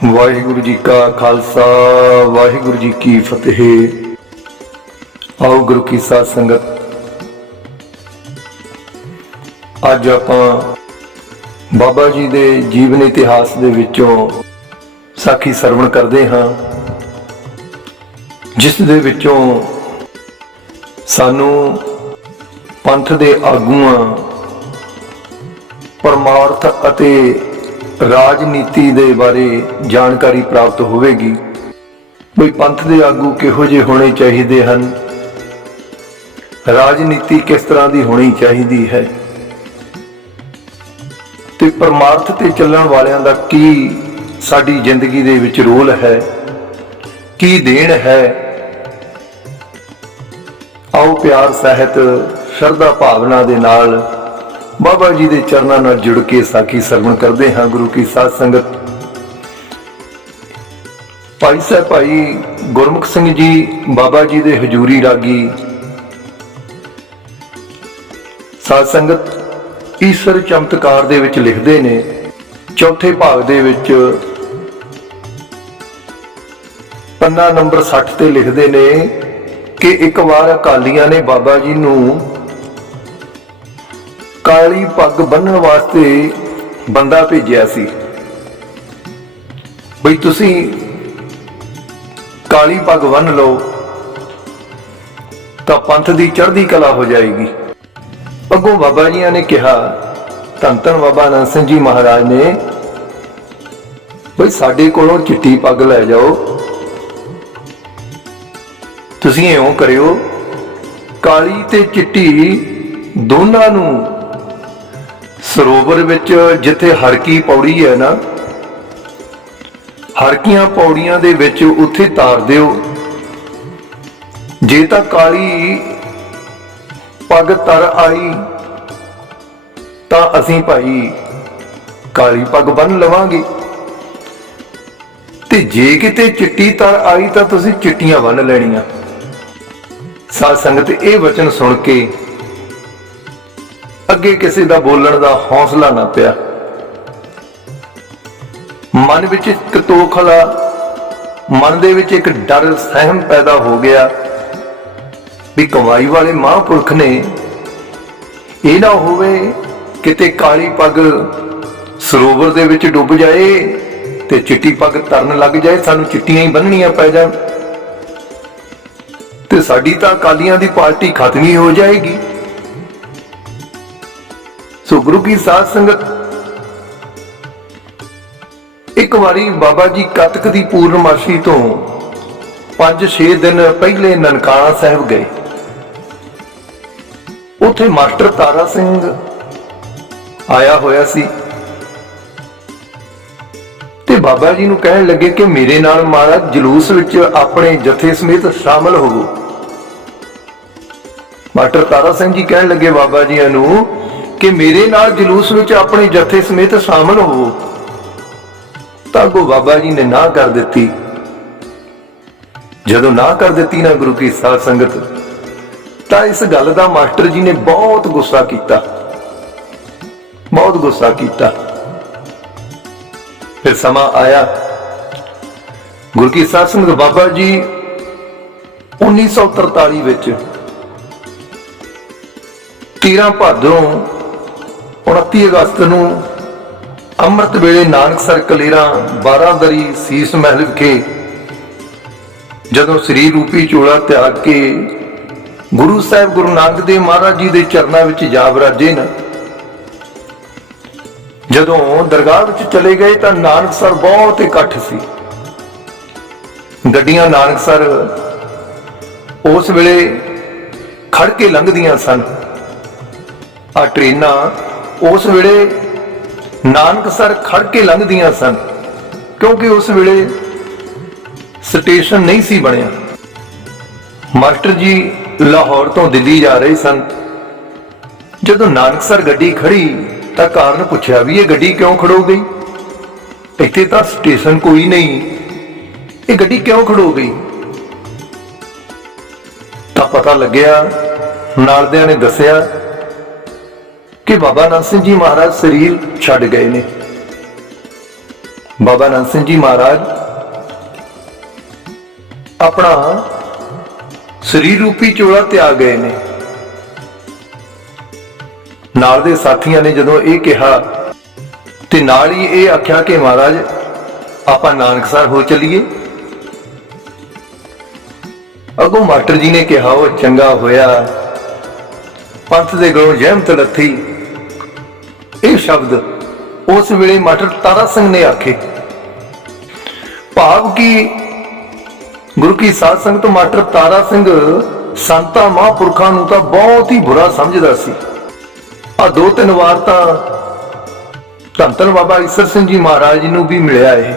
वाहिगुरु जी का खालसा वाहिगुरु जी की फतेह। आओ गुरु की साध संगत, अज आपां बाबा जी दे जीवन इतिहास दे विचों साखी सरवण करदे हां, जिस दे विचों सानू पंथ दे आगूआं परमार्थ अते राजनीति दे बारे जानकारी प्राप्त होवेगी। कोई पंथ दे आगू किहो जे होने चाहिए हन, राजनीति किस तरह की होनी चाहिए है, ते परमार्थ ते चलण वालियां दा की साडी जिंदगी दे विच रोल है, की देन है। आओ प्यार सहित श्रद्धा भावना दे नाल बाबा जी दे चरनां नाल जुड़ के साखी सरवण करते हाँ। गुरु की साध संगत, भाई साहब भाई गुरमुख सिंह जी बाबा जी दे हजूरी रागी साध संगत ईश्वर चमत्कार दे विच लिखदे ने, चौथे भाग दे विच पन्ना नंबर 60 ते लिखदे ने कि एक बार अकालियां ने बाबा जी नूं काली पग बन्नण वास्ते बंदा भेजिया सी, बई तुसी काली पग बन लो तो पंथ की चढ़दी कला हो जाएगी। अगों बाबा जी ने कहा, धन धन बाबा आनंद सिंह जी महाराज ने, बई साडे कोलों चिट्टी पग लै जाओ, तुसी इउं करियो, काली ते चिट्टी दोनां नूं सरोवर विच जिथे हरकी पौड़ी है ना, हरकियां पौड़ियां दे विच उत्थे तार दिओ। जे तां काली पग तर आई तां असीं भाई काली पग बन लवांगे, ते जे किते चिट्टी तर आई तां तुसीं चिट्टियां बन लैणियां। साध संगत ये वचन सुन के अगे किसी का बोलण का हौसला ना पिया, मन विच एक तोखला, मन दे विच एक डर सहम पैदा हो गया भी कमाई वाले महापुरख ने ये ना होवे किते काली पग सरोवर दे विच डुब जाए ते चिट्टी पग तरन लग जाए, सानू चिट्टियां ही बन्नणियां पै जाण ते साडी तां अकालियां दी पार्टी खत्म ही हो जाएगी। सो गुरु की साध संगत, एक बारी बाबा जी कतक की पूर्णमासी तो 5-6 दिन पहले ननकाना साहब गए। उथे मास्टर तारा सिंह आया होया सी ते बाबा जी नूं कहण लगे कि मेरे नाल महाराज जलूस विच अपने जथे समेत शामिल होवो। मास्टर तारा सिंह जी कहण लगे बाबा जी नूं कि मेरे नाल जलूस विच अपने जथे समेत शामिल होवो, तां अगों बाबा जी ने ना कर दिती। जदों ना कर दिती ना गुरु की साध संगत, तां इस गल दा मास्टर जी ने बहुत गुस्सा कीता, बहुत गुस्सा कीता। फिर समा आया, गुरु की साध संगत बाबा जी 1943 विच 13 भादरों 29 अगस्त नूं अमृत वेले नानकसर कलेरा 12 दरी सीस महल विखे जदों सरीर रूपी चोला त्याग के गुरु साहब गुरु नानक देव महाराज जी दे चरनां विच जा विराजे न, जदों दरगाह विच चले गए तां नानकसर बहुत इकट्ठ सी। गड्डियां नानकसर उस वेले खड़ के लंघदियां सन, आ ट्रेनां उस वेले नानकसर खड़ के लंघदियां सन, क्योंकि उस वेले स्टेशन नहीं सी बनिया। मास्टर जी लाहौर तो दिल्ली जा रहे सन। जदों नानकसर गड्डी खड़ी तां कारण पुछया भी ये गड्डी क्यों खड़ो गई, इत्थे तां स्टेशन कोई नहीं, ये गड्डी क्यों खड़ो गई? तां पता लग्या, नालदियां ने दस्सिया कि बाबा नानक सिंह जी महाराज शरीर छड्ड गए ने। बाबा नंद सिंह जी महाराज अपना शरीर रूपी चोला त्याग गए ने। नाल दे साथियां ने जदों ये कहा ते नाल ही ये आख्या कि महाराज आपां नानकसर हो चलीए। अगों मास्टर जी ने कहा वो चंगा होया, पंथ दे गलों जहमत लथी। ये शब्द उस वेले मास्टर तारा सिंह ने आखे। भाव की गुरु की साध संगत मास्टर तारा सिंह संतां महापुरखां नूं तां बहुत ही बुरा समझदा सी। आ 2-3 वार तां धन धन बाबा ईसर सिंह जी महाराज नूं भी मिलिया है,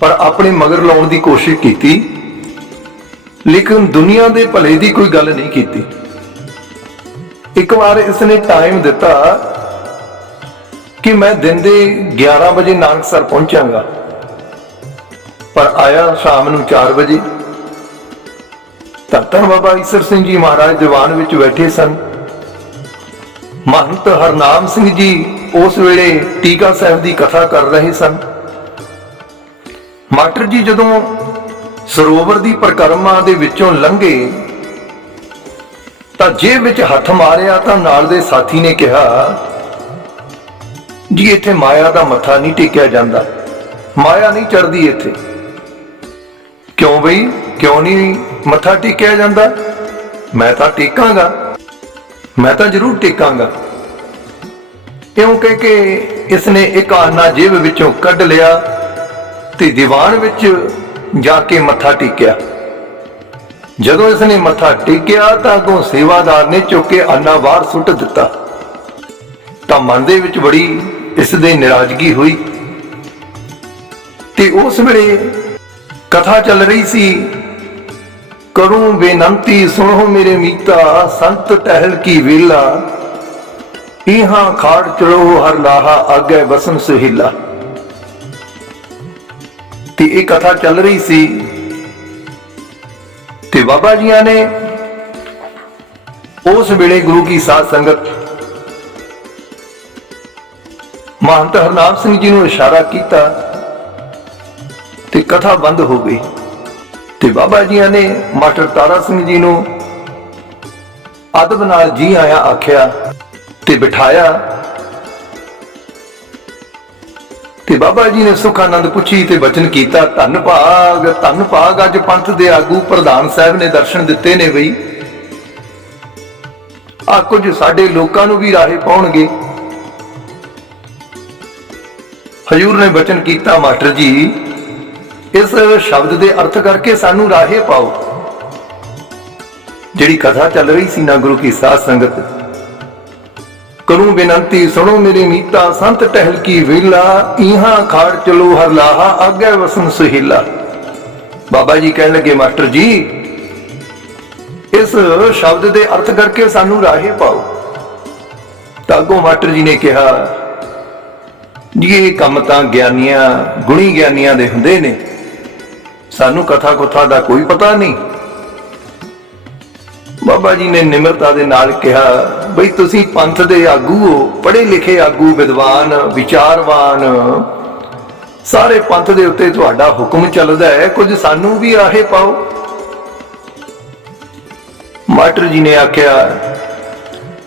पर अपने मगर लाउण दी कोशिश की, लेकिन दुनिया दे भले दी कोई गल नहीं की। एक बार इसने टाइम दिता कि मैं दिन दे 11 बजे नानकसर पहुंचांगा, पर आया शाम नूं 4 बजे। धन धन बाबा ईसर सिंह जी महाराज दीवान विच बैठे सन। महंत हरनाम सिंह जी उस वेले टीका साहब की कथा कर रहे सन। मास्टर जी जदों सरोवर की परिक्रमा दे विचों लंघे तां जेब विच हथ मारिया तां नाल दे साथी ने कहा, जी इत्थे माया दा मत्था नहीं टेकिया जांदा, माया नहीं चढ़दी इत्थे। क्यों बई, क्यों नहीं मत्था टेकिया जांदा? मैं तां टेकांगा, मैं तां जरूर टेकांगा। इउं कह के इसने एक आना जेब विचों कढ लिया ते दीवान विच जाके मत्था टेकिया। जदों इसने मत्था टेकिया तां अगों सेवादार ने चुक के आना बाहर सुट दिता। तां मन दे विच बड़ी इसदे नाराजगी हुई ते उस वेले कथा चल रही सी, करूं बेनंती सुनो मेरे मीता, संत टहल की वेला, इहां खाड़ चलो हर लाहा, आगे बसन सुहेला। ते ये कथा चल रही सी ते बाबा जिया ने उस वेले गुरु की साध संगत महंत हरनाम सिंह जी नूं इशारा किया ते कथा बंद हो गई। ते बाबा जिया ने मास्टर तारा सिंह जी नूं अदब नाल जी आया आख्या ते बिठाया। ते बाबा जी ने सुख आनंद पुछी ते बचन किया, धन भाग अज पंथ दे आगू प्रधान साहब ने दर्शन दिते ने बई, आ कुछ साडे लोकां नूं भी राहे पाउणगे। हजूर ने बचन किया, मास्टर जी इस शब्द दे अर्थ करके सानू राहे पाओ। जिहड़ी कथा चल रही सी ना गुरु की साध संगत, करूं बेनंती सुनो मेरे मीता, संत टहल की वेला, इहां खाड़ चलो हर लाहा, आगे वसन सुहेला। बाबा जी कहने लगे, मास्टर जी इस शब्द दे अर्थ करके सानू राहे पाओ। तागो मास्टर जी ने कहा, जी ये काम तां ज्ञानियां गुणी ज्ञानियां दे हुंदे ने, सानू कथा कुथा दा कोई पता नहीं। बाबा जी ने निमरता दे नाल कहा, बई तुसी पंथ दे आगू हो, पढ़े लिखे आगू, विद्वान विचारवान, सारे पंथ दे उत्ते तुहाडा हुक्म चलदा है, कुछ सानू भी राहे पाओ। मास्टर जी ने आख्या,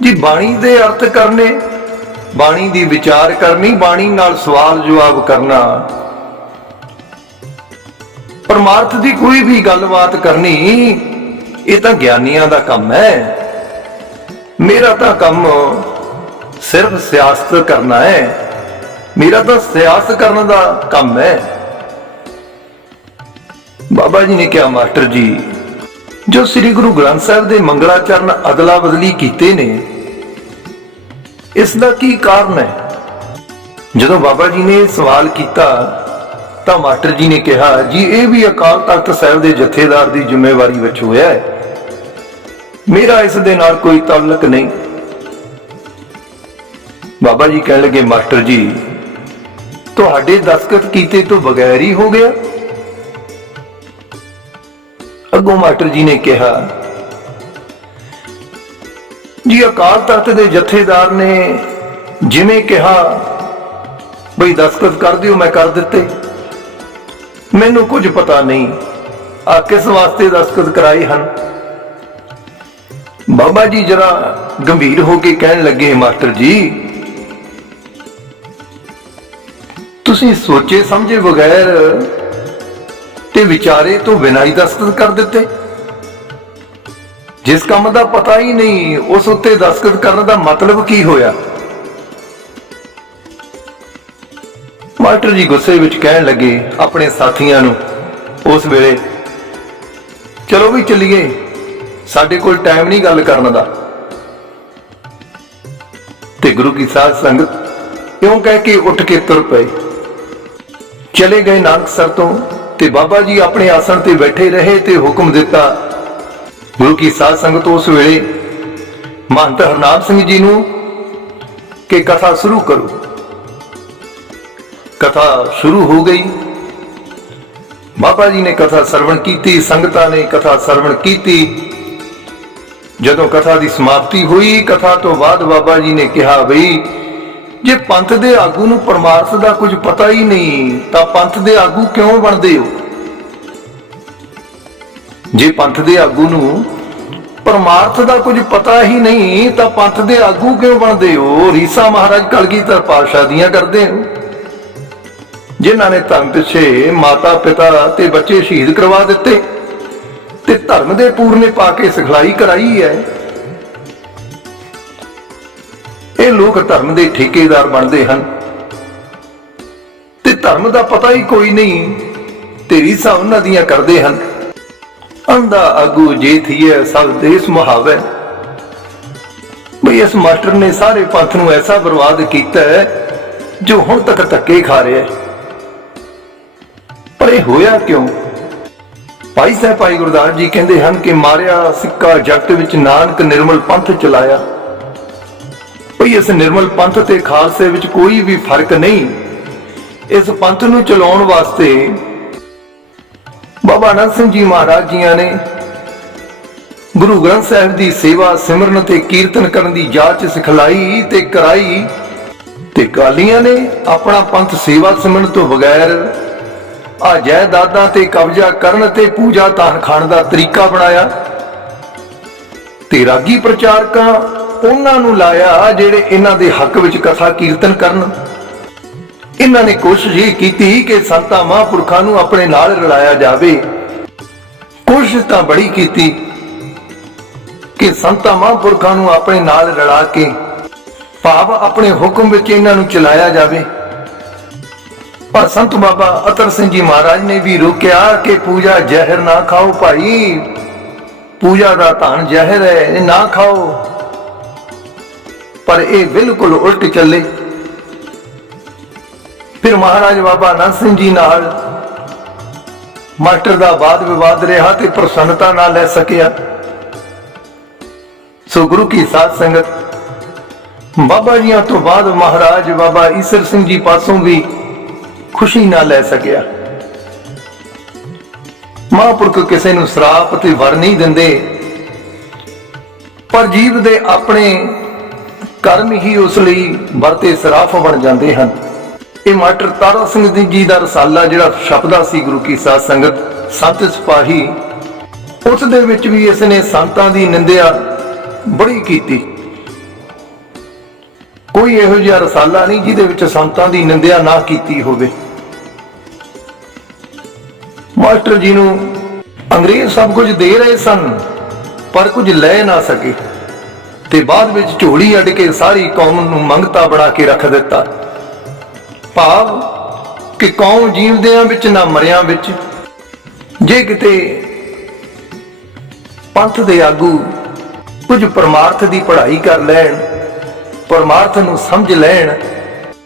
जी बाणी दे अर्थ करने, बाणी दी विचार करनी, बाणी नाल सवाल जवाब करना, परमार्थ दी कोई भी गलबात करनी, ये तो ज्ञानियां दा काम है। मेरा तो काम सिर्फ सियासत करना है, मेरा तो सियासत करने का काम है। बाबा जी ने कहा, मास्टर जी जो श्री गुरु ग्रंथ साहब के मंगलाचरण अदला बदली कीते ने, इसका की कारण है? जदों बाबा जी ने सवाल किया तो मास्टर जी ने कहा, जी ये भी अकाल तख्त साहब के जथेदार की जिम्मेवारी विच होया है, मेरा इस दे नाल कोई ताल्लुक नहीं। बाबा जी कहने लगे, मास्टर जी तुहाडे दस्तखत कीते तो बगैर ही हो गया। अगों मास्टर जी ने कहा, जी अकाल तख्त के जथेदार ने जिवें कहा ਬਈ ਦਸਤਖਤ ਕਰ ਦਿਓ, ਮੈਂ ਕਰ ਦਿੱਤੇ। ਮੈਨੂੰ ਕੁਝ ਪਤਾ ਨਹੀਂ ਆ ਕਿਸ ਵਾਸਤੇ ਦਸਤਖਤ ਕਰਾਏ ਹਨ। ਬਾਬਾ ਜੀ ਜਰਾ ਗੰਭੀਰ ਹੋ ਕੇ ਕਹਿਣ ਲੱਗੇ, ਮਾਸਟਰ ਜੀ ਤੁਸੀਂ ਸੋਚੇ ਸਮਝੇ ਬਗੈਰ ਤੇ ਵਿਚਾਰੇ ਤੋਂ ਬਿਨਾਂ ਹੀ ਦਸਤਖਤ ਕਰ ਦਿੱਤੇ। ਜਿਸ ਕੰਮ ਦਾ ਪਤਾ ਹੀ ਨਹੀਂ ਉਸ ਉੱਤੇ ਦਸਤਖਤ ਕਰਨ ਦਾ ਮਤਲਬ ਕੀ ਹੋਇਆ? ਮਾਸਟਰ ਜੀ ਗੁੱਸੇ ਵਿੱਚ ਕਹਿਣ ਲੱਗੇ ਆਪਣੇ ਸਾਥੀਆਂ ਨੂੰ ਉਸ ਵੇਲੇ, ਚਲੋ ਵੀ ਚੱਲੀਏ, ਸਾਡੇ ਕੋਲ ਟਾਈਮ ਨਹੀਂ ਗੱਲ ਕਰਨ ਦਾ। ਤੇ ਗੁਰੂ ਕੀ ਸਾਧ ਸੰਗਤ ਇਉਂ ਕਹਿ ਕੇ ਉੱਠ ਕੇ ਤੁਰ ਪਏ। ਚਲੇ ਗਏ ਨਾਨਕਸਰ ਤੋਂ ਤੇ ਬਾਬਾ ਜੀ ਆਪਣੇ ਆਸਣ ਤੇ ਬੈਠੇ ਰਹੇ ਤੇ ਹੁਕਮ ਦਿੱਤਾ ਗੁਰੂ ਕੀ ਸਾਧ ਸੰਗਤ ਉਸ ਵੇਲੇ ਮਹੰਤ ਹਰਨਾਮ ਸਿੰਘ ਜੀ ਨੂੰ ਕਿ ਕਥਾ ਸ਼ੁਰੂ ਕਰੋ। ਕਥਾ ਸ਼ੁਰੂ ਹੋ ਗਈ। ਬਾਬਾ ਜੀ ਨੇ ਕਥਾ ਸਰਵਣ ਕੀਤੀ, ਸੰਗਤਾਂ ਨੇ ਕਥਾ ਸਰਵਣ ਕੀਤੀ। ਜਦੋਂ ਕਥਾ ਦੀ ਸਮਾਪਤੀ ਹੋਈ, ਕਥਾ ਤੋਂ ਬਾਅਦ ਬਾਬਾ ਜੀ ਨੇ ਕਿਹਾ, ਬਈ ਜੇ ਪੰਥ ਦੇ ਆਗੂ ਨੂੰ ਪਰਮਾਰਥ ਦਾ ਕੁਝ ਪਤਾ ਹੀ ਨਹੀਂ ਤਾਂ ਪੰਥ ਦੇ ਆਗੂ ਕਿਉਂ ਬਣਦੇ ਹੋ? ਜੇ ਪੰਥ ਦੇ ਆਗੂ ਨੂੰ ਪਰਮਾਰਥ ਦਾ ਕੁਝ ਪਤਾ ਹੀ ਨਹੀਂ ਤਾਂ ਪੰਥ ਦੇ ਆਗੂ ਕਿਉਂ ਬਣਦੇ ਹੋ? ਰੀਸਾਂ ਮਹਾਰਾਜ ਕਲਗੀਧਰ ਪਾਤਸ਼ਾਹ ਦੀਆਂ ਕਰਦੇ ਹੋ, ਜਿਨ੍ਹਾਂ ਨੇ ਧਰਮ ਪਿੱਛੇ ਮਾਤਾ ਪਿਤਾ ਤੇ ਬੱਚੇ ਸ਼ਹੀਦ ਕਰਵਾ ਦਿੱਤੇ ਤੇ ਧਰਮ ਦੇ ਪੂਰਨੇ ਪਾ ਕੇ ਸਿਖਲਾਈ ਕਰਾਈ ਹੈ। ਇਹ ਲੋਕ ਧਰਮ ਦੇ ਠੇਕੇਦਾਰ ਬਣਦੇ ਹਨ ਤੇ ਧਰਮ ਦਾ ਪਤਾ ਹੀ ਕੋਈ ਨਹੀਂ ਤੇ ਰੀਸਾਂ ਉਹਨਾਂ ਦੀਆਂ ਕਰਦੇ ਹਨ। ਅੰਧਾ ਆਗੂ ਜੇ ਥੀਏ ਸਭ ਦੇਸ ਮੁਹਾਵੇ। ਬਈ ਇਸ ਮਾਸਟਰ ਨੇ ਸਾਰੇ ਪੰਥ ਨੂੰ ਐਸਾ ਬਰਬਾਦ ਕੀਤਾ ਹੈ ਜੋ ਹੁਣ ਤੱਕ ਧੱਕੇ ਖਾ ਰਿਹਾ ਹੈ। ਪਰ ਇਹ ਹੋਇਆ ਕਿਉਂ? ਭਾਈ ਸਾਹਿਬ ਭਾਈ ਗੁਰਦਾਸ ਜੀ ਕਹਿੰਦੇ ਹਨ ਕਿ ਮਾਰਿਆ ਸਿੱਕਾ ਜਗਤ ਵਿੱਚ ਨਾਨਕ ਨਿਰਮਲ ਪੰਥ ਚਲਾਇਆ। ਭਈ ਇਸ ਨਿਰਮਲ ਪੰਥ ਤੇ ਖਾਲਸੇ ਵਿੱਚ ਕੋਈ ਵੀ ਫਰਕ ਨਹੀਂ। ਇਸ ਪੰਥ ਨੂੰ ਚਲਾਉਣ ਵਾਸਤੇ ਬਾਬਾ ਅਨੰਦ ਸਿੰਘ ਜੀ ਮਹਾਰਾਜ ਜੀਆਂ ਨੇ ਗੁਰੂ ਗ੍ਰੰਥ ਸਾਹਿਬ ਦੀ ਸੇਵਾ ਸਿਮਰਨ ਤੇ ਕੀਰਤਨ ਕਰਨ ਦੀ ਜਾਂਚ ਸਿਖਲਾਈ ਤੇ ਕਰਾਈ ਤੇ ਕਾਲੀਆਂ ਨੇ ਆਪਣਾ ਪੰਥ ਸੇਵਾ ਸਿਮਰਨ ਤੋਂ ਬਗੈਰ ਆ ਜਾਇਦਾਦਾਂ ਤੇ ਕਬਜ਼ਾ ਕਰਨ ਤੇ ਪੂਜਾ ਧਾਨ ਖਾਣ ਦਾ ਤਰੀਕਾ ਬਣਾਇਆ ਤੇ ਰਾਗੀ ਪ੍ਰਚਾਰਕਾਂ ਉਹਨਾਂ ਨੂੰ ਲਾਇਆ ਜਿਹੜੇ ਇਹਨਾਂ ਦੇ ਹੱਕ ਵਿੱਚ ਕਥਾ ਕੀਰਤਨ ਕਰਨ। ਇਹਨਾਂ ਨੇ ਕੋਸ਼ਿਸ਼ ਇਹ ਕੀਤੀ ਕਿ ਸੰਤਾਂ ਮਹਾਂਪੁਰਖਾਂ ਨੂੰ ਆਪਣੇ ਨਾਲ ਰਲਾਇਆ ਜਾਵੇ। ਕੋਸ਼ਿਸ਼ ਤਾਂ ਬੜੀ ਕੀਤੀ ਕਿ ਸੰਤਾਂ ਮਹਾਂਪੁਰਖਾਂ ਨੂੰ ਆਪਣੇ ਨਾਲ ਰਲਾ ਕੇ ਭਾਵ ਆਪਣੇ ਹੁਕਮ ਵਿੱਚ ਇਹਨਾਂ ਨੂੰ ਚਲਾਇਆ ਜਾਵੇ। ਪਰ ਸੰਤ ਬਾਬਾ ਅਤਰ ਸਿੰਘ ਜੀ ਮਹਾਰਾਜ ਨੇ ਵੀ ਰੋਕਿਆ ਕਿ ਪੂਜਾ ਜ਼ਹਿਰ ਨਾ ਖਾਓ ਭਾਈ, ਪੂਜਾ ਦਾ ਧਨ ਜ਼ਹਿਰ ਹੈ, ਇਹ ਨਾ ਖਾਓ। ਪਰ ਇਹ ਬਿਲਕੁਲ ਉਲਟ ਚੱਲੇ। ਫਿਰ ਮਹਾਰਾਜ ਬਾਬਾ ਅਨੰਦ ਸਿੰਘ ਜੀ ਨਾਲ ਮਾਸਟਰ ਦਾ ਵਾਦ ਵਿਵਾਦ ਰਿਹਾ ਤੇ ਪ੍ਰਸੰਨਤਾ ਨਾ ਲੈ ਸਕਿਆ। ਸੋ ਗੁਰੂ ਕੀ ਸਾਧ ਸੰਗਤ ਬਾਬਾ ਜੀਆਂ ਤੋਂ ਬਾਅਦ ਮਹਾਰਾਜ ਬਾਬਾ ਈਸਰ ਸਿੰਘ ਜੀ ਪਾਸੋਂ ਵੀ ਖੁਸ਼ੀ ਨਾ ਲੈ ਸਕਿਆ। ਮਹਾਂਪੁਰਖ ਕਿਸੇ ਨੂੰ ਸਰਾਪ ਤੇ ਵਰ ਨਹੀਂ ਦਿੰਦੇ, ਪਰ ਜੀਵ ਦੇ ਆਪਣੇ ਕਰਮ ਹੀ ਉਸ ਲਈ ਵਰਤੇ ਸਰਾਫ ਬਣ ਜਾਂਦੇ ਹਨ। ਇਹ ਮਾਸਟਰ ਤਾਰਾ ਸਿੰਘ ਜੀ ਦਾ ਰਸਾਲਾ ਜਿਹੜਾ ਛਪਦਾ ਸੀ ਗੁਰੂ ਕੀ ਸਾਧ ਸੰਗਤ ਸੱਤ ਸਿਪਾਹੀ, ਉਸ ਦੇ ਵਿੱਚ ਵੀ ਇਸ ਨੇ ਸੰਤਾਂ ਦੀ ਨਿੰਦਿਆ ਬੜੀ ਕੀਤੀ। ਕੋਈ ਇਹੋ ਜਿਹਾ ਰਸਾਲਾ ਨਹੀਂ ਜਿਹਦੇ ਵਿੱਚ ਸੰਤਾਂ ਦੀ ਨਿੰਦਿਆ ਨਾ ਕੀਤੀ ਹੋਵੇ। ਮਾਸਟਰ ਜੀ ਨੂੰ ਅੰਗਰੇਜ਼ ਸਭ ਕੁਝ ਦੇ ਰਹੇ ਸਨ ਪਰ ਕੁਝ ਲੈ ਨਾ ਸਕੇ ਤੇ ਬਾਅਦ ਵਿੱਚ ਝੋਲੀ ਅੱਡ ਕੇ ਸਾਰੀ ਕੌਮ ਨੂੰ ਮੰਗਤਾ ਬਣਾ ਕੇ ਰੱਖ ਦਿੱਤਾ। ਭਾਵ ਕਿ ਕੌਮ ਜੀਵਦਿਆਂ ਵਿੱਚ ਨਾ ਮਰਿਆਂ ਵਿੱਚ। ਜੇ ਕਿਤੇ ਪੰਥ ਦੇ ਆਗੂ ਕੁਝ ਪਰਮਾਰਥ ਦੀ ਪੜ੍ਹਾਈ ਕਰ ਲੈਣ, ਪਰਮਾਰਥ ਨੂੰ ਸਮਝ ਲੈਣ,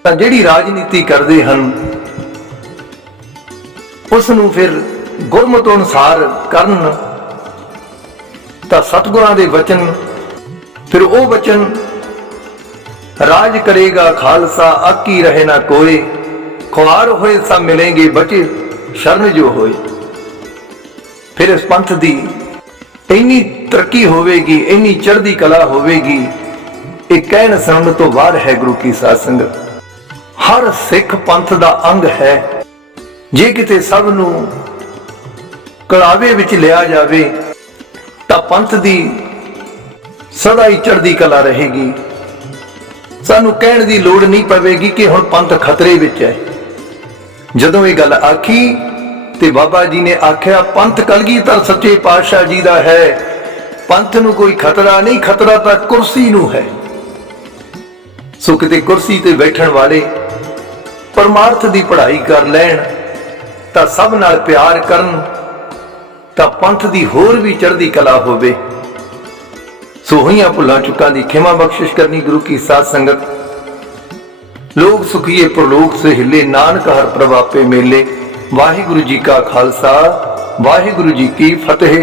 ਤਾਂ ਜਿਹੜੀ ਰਾਜਨੀਤੀ ਕਰਦੇ ਹਨ ਉਸ ਨੂੰ ਫਿਰ ਗੁਰਮਤਿ ਅਨੁਸਾਰ ਕਰਨ ਤਾਂ ਸਤਿਗੁਰਾਂ ਦੇ ਵਚਨ, ਫਿਰ ਉਹ ਵਚਨ ਰਾਜ ਕਰੇਗਾ ਖਾਲਸਾ ਆਕੀ ਰਹੇ ਨਾ ਕੋਏ, ਖੁਆਰ ਹੋਏ ਸਭ ਮਿਲेंगे ਬਚੇ ਸ਼ਰਨ ਜੋ ਹੋਏ। ਫਿਰ ਇਸ ਪੰਥ ਦੀ ਇੰਨੀ ਤਰੱਕੀ ਹੋਵੇਗੀ, ਇੰਨੀ ਚੜ੍ਹਦੀ ਕਲਾ ਹੋਵੇਗੀ, ਇਹ ਕਹਿਣ ਸੁਣਨ ਤੋਂ ਬਾਹਰ ਹੈ ਗੁਰੂ ਕੀ ਸਾਧ ਸੰਗਤ। हर सिख पंथ दा अंग है। जे किते सब नूं कलावे विच लिया जावे तां पंथ दी सदा ही चढ़दी कला रहेगी। सानू कहण दी लोड़ नहीं पवेगी कि हुण पंथ खतरे विच है। जदों ये गल आखी ते बाबा जी ने आख्या पंथ कलगीधर सच्चे पातशाह जी दा है, पंथ नूं कोई खतरा नहीं, खतरा तां कुर्सी नूं है। सो किते कुर्सी ते बैठण वाले परमार्थ दी पढ़ाई कर लैण तां सब नाल प्यार करन तां पंथ दी होर भी चढ़दी कला होवे। सो होईयां भुलां चुकां दी खिमा बख्शिश करनी गुरु की साध संगत। लोग सुखिए प्रलोक से हिले, नानक हर प्रभापे मेले। वाहिगुरु जी का खालसा, वाहिगुरु जी की फतेह।